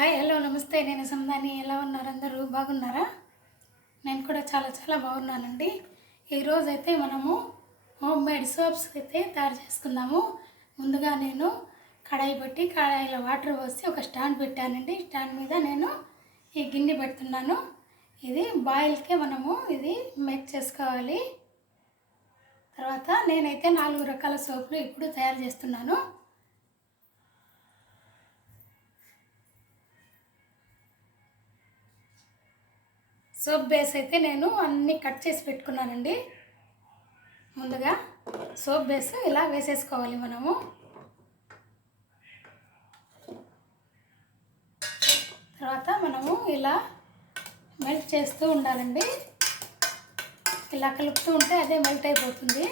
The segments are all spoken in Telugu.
హాయ్ హలో నమస్తే. నేను సందాని. ఎలా ఉన్నారు? అందరూ బాగున్నారా? నేను కూడా చాలా బాగున్నానండి. ఈరోజైతే మనము హోమ్ మేడ్ సోప్స్ అయితే తయారు చేసుకుందాము. ముందుగా నేను కడాయి పెట్టి కడాయిలో వాటర్ పోసి ఒక స్టాండ్ పెట్టానండి. స్టాండ్ మీద నేను ఈ గిన్నె పెడుతున్నాను. ఇది బాయిల్కే మనము ఇది మేక్ చేసుకోవాలి. తర్వాత నేనైతే 4 రకాల సోపులు ఇప్పుడు తయారు చేస్తున్నాను. సోప్ బేస్ అయితే నేను అన్నీ కట్ చేసి పెట్టుకున్నానండి. ముందుగా సోప్ బేస్ ఇలా వేసేసుకోవాలి మనము. తర్వాత మనము ఇలా మెల్ట్ చేస్తూ ఉండాలండి. ఇలా కలుపుతూ ఉంటే అదే మెల్ట్ అయిపోతుంది.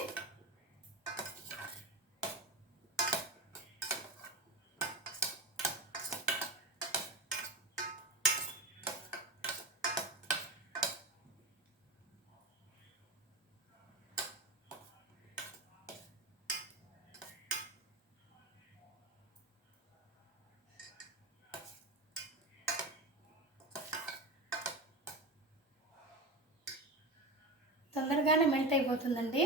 తొందరగానే మెల్ట్ అయిపోతుందండి.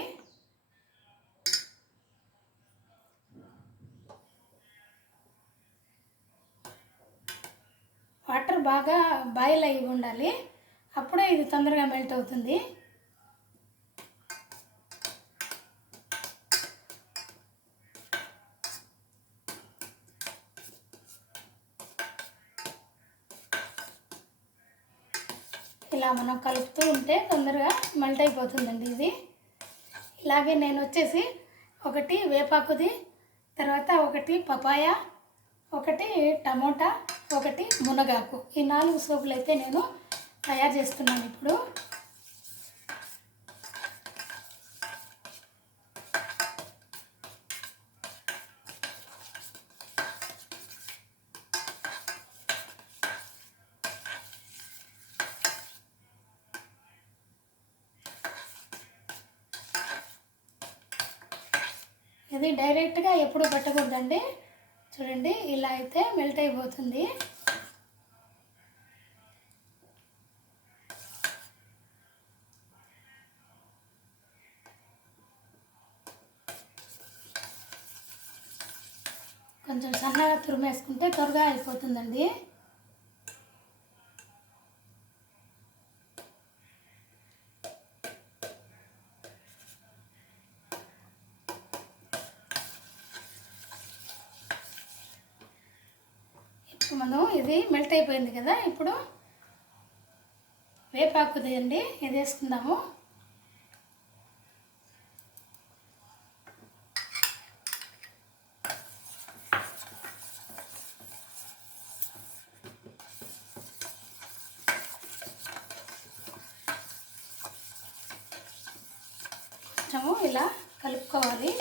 వాటర్ బాగా బాయిల్ అయ్యి ఉండాలి, అప్పుడే ఇది తొందరగా మెల్ట్ అవుతుంది. ఇలా మనం కలుపుతూ ఉంటే తొందరగా మెల్ట్ అయిపోతుందండి ఇది. ఇలాగే నేను వచ్చేసి ఒకటి వేపాకుది, తర్వాత ఒకటి పపాయ, ఒకటి టమోటా, ఒకటి మునగాకు, ఈ 4 సోపులు అయితే నేను తయారు చేస్తున్నాను ఇప్పుడు. ఇది డైరెక్ట్గా ఎప్పుడు పెట్టకూడదండి. చూడండి, ఇలా అయితే మెల్ట్ అయిపోతుంది. కొంచెం సన్నగా తురిమేసుకుంటే త్వరగా అయిపోతుందండి. ఇప్పుడు మనం ఇది మెల్ట్ అయిపోయింది కదా, ఇప్పుడు వేపాకుది అండి, ఇది వేసుకుందాము. కొంచెము ఇలా కలుపుకోవాలి.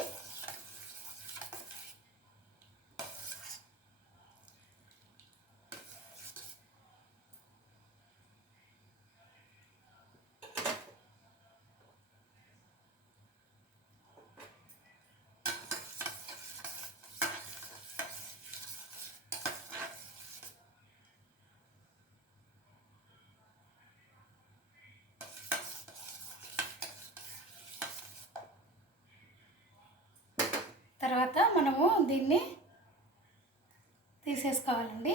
తర్వాత మనము దీన్ని తీసేసుకోవాలండి.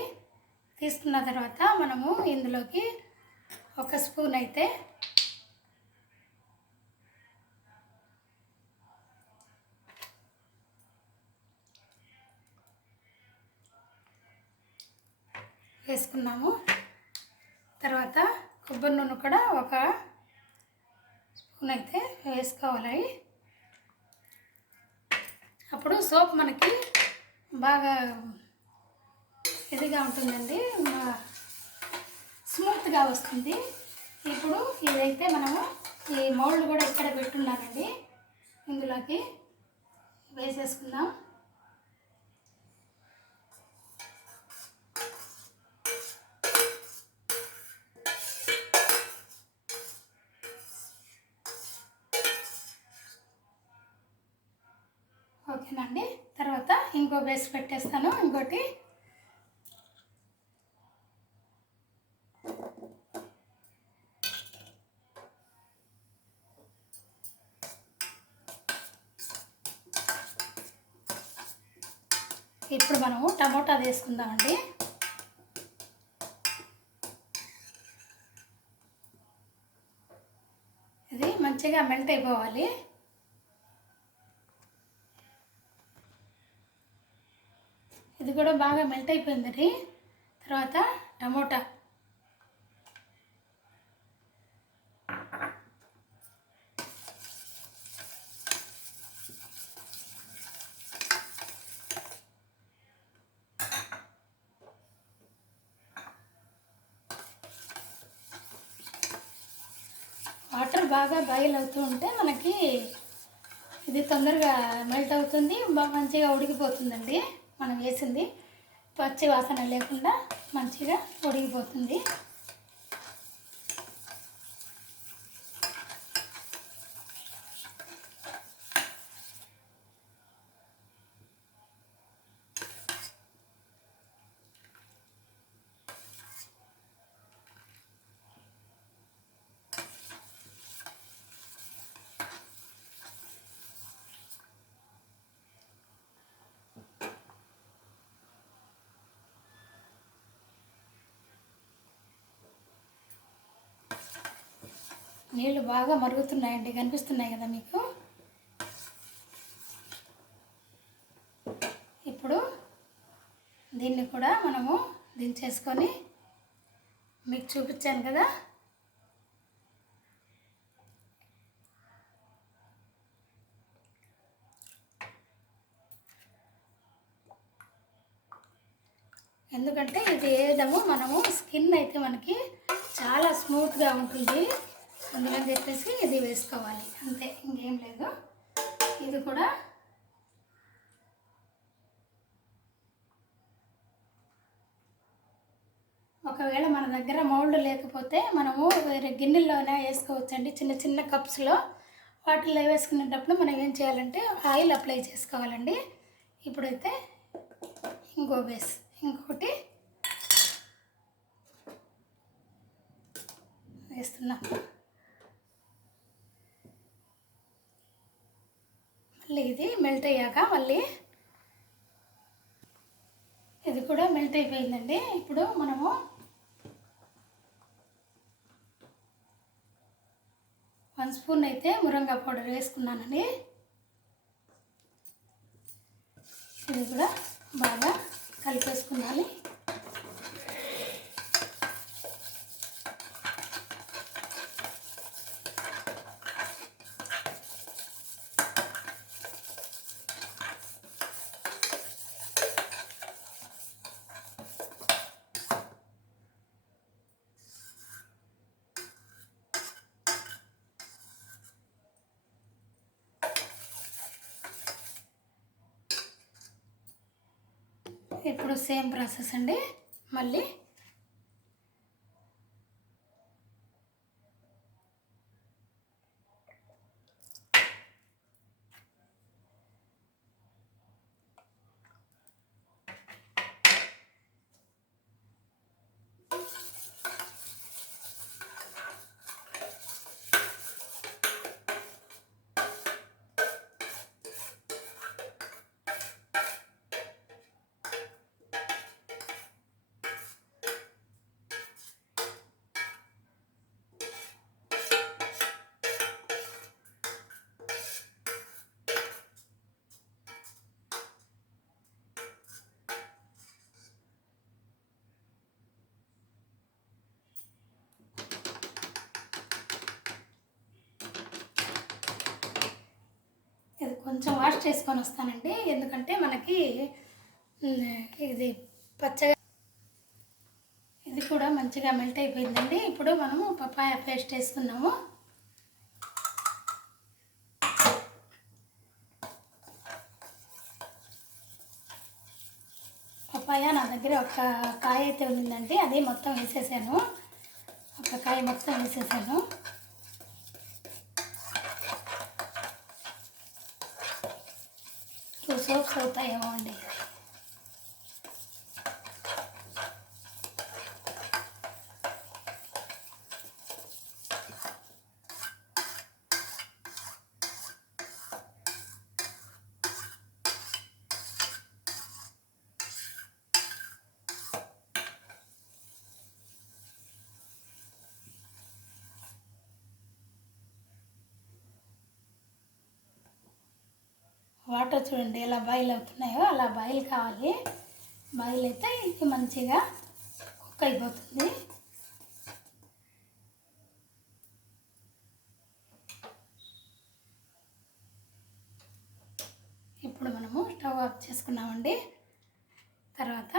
తీసుకున్న తర్వాత మనము ఇందులోకి 1 స్పూన్ అయితే వేసుకున్నాము. తర్వాత కొబ్బరి నూనె కూడా 1 స్పూన్ అయితే వేసుకోవాలి. అప్పుడు సోప్ మనకి బాగా ఇదిగా ఉంటుందండి, స్మూత్గా వస్తుంది. ఇప్పుడు ఇదైతే మనము ఈ మౌల్డ్ కూడా ఇక్కడ పెట్టున్నానండి, ఇందులోకి వేసేసుకుందాం. ఓకేనండి. తర్వాత ఇంకో బేస్ పెట్టేస్తాను. ఇంకోటి ఇప్పుడు మనము టమోటా వేసుకుందామండి. ఇది మంచిగా మెల్ట్ అయిపోవాలి. ఇది కూడా బాగా మెల్ట్ అయిపోయిందండి. తర్వాత టమోటా వాటర్ బాగా బాయిల్ అవుతూ ఉంటే మనకి ఇది తొందరగా మెల్ట్ అవుతుంది, బాగా మంచిగా ఉడికిపోతుందండి. మనం వేసింది పచ్చి వాసన లేకుండా మంచిగా ఉడికిపోతుంది. నీళ్ళు బాగా మరుగుతున్నాయండి, కనిపిస్తున్నాయి కదా మీకు. ఇప్పుడు దీన్ని కూడా మనము దించేసుకొని, మీకు చూపించాను కదా, ఎందుకంటే ఇది వేయడము మనము స్కిన్ అయితే మనకి చాలా స్మూత్గా ఉంటుంది, అందుకని చెప్పేసి ఇది వేసుకోవాలి, అంతే, ఇంకేం లేదు. ఇది కూడా ఒకవేళ మన దగ్గర మౌల్డ్ లేకపోతే మనము వేరే గిన్నెల్లోనే వేసుకోవచ్చండి, చిన్న చిన్న కప్స్లో. వాటిల్లో వేసుకునేటప్పుడు మనం ఏం చేయాలంటే ఆయిల్ అప్లై చేసుకోవాలండి. ఇప్పుడైతే ఇంకొకటి వేస్తున్నాము. మళ్ళీ ఇది మెల్ట్ అయ్యాక మళ్ళీ ఇది కూడా మెల్ట్ అయిపోయిందండి. ఇప్పుడు మనము 1 స్పూన్ అయితే మురంగా పౌడర్ వేసుకున్నానండి. ఇది కూడా బాగా కలిపేసుకున్నాను. ఇప్పుడు సేమ్ ప్రాసెస్ అండి. మళ్ళీ ఇది కొంచెం వాష్ చేసుకొని వస్తానండి, ఎందుకంటే మనకి ఇది పచ్చగా, ఇది కూడా మంచిగా మెల్ట్ అయిపోయిందండి. ఇప్పుడు మనము పపాయ పేస్ట్ వేసుకున్నాము. పపాయ నా దగ్గర ఒక కాయ అయితే ఉందండి, అది మొత్తం వేసేసాను. ఒక కాయ మొత్తం వేసేసాను. సోప్స్ అవుతాయేమో అండి. వాటర్ చూడండి ఎలా బాయిల్ అవుతున్నాయో అలా బాయిల్ కావాలి. బాయిల్ అయితే ఇది మంచిగా కుక్ అయిపోతుంది. ఇప్పుడు మనము స్టవ్ ఆఫ్ చేసుకున్నామండి. తర్వాత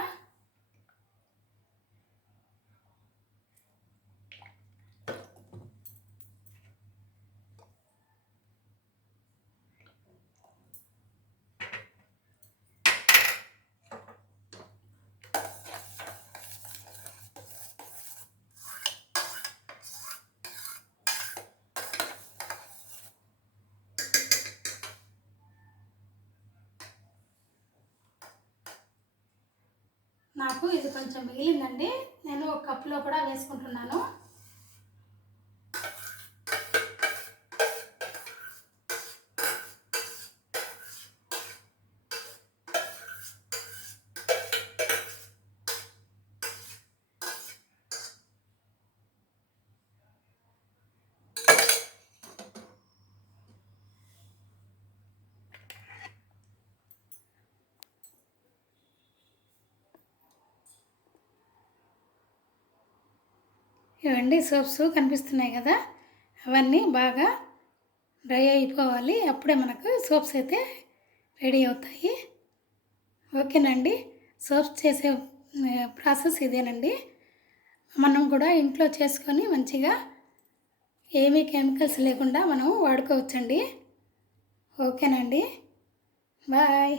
నాకు ఇది కొంచెం మిగిలిందండి, నేను ఒక కప్పులో కూడా వేసుకుంటున్నాను. ఇవన్నీ సోప్స్ కనిపిస్తున్నాయి కదా, అవన్నీ బాగా డ్రై అయిపోవాలి. అప్పుడే మనకు సోప్స్ అయితే రెడీ అవుతాయి. ఓకేనండి, సోప్స్ చేసే ప్రాసెస్ ఇదేనండి. మనం కూడా ఇంట్లో చేసుకొని మంచిగా ఏమీ కెమికల్స్ లేకుండా మనం వాడుకోవచ్చండి. ఓకేనండి, బాయ్.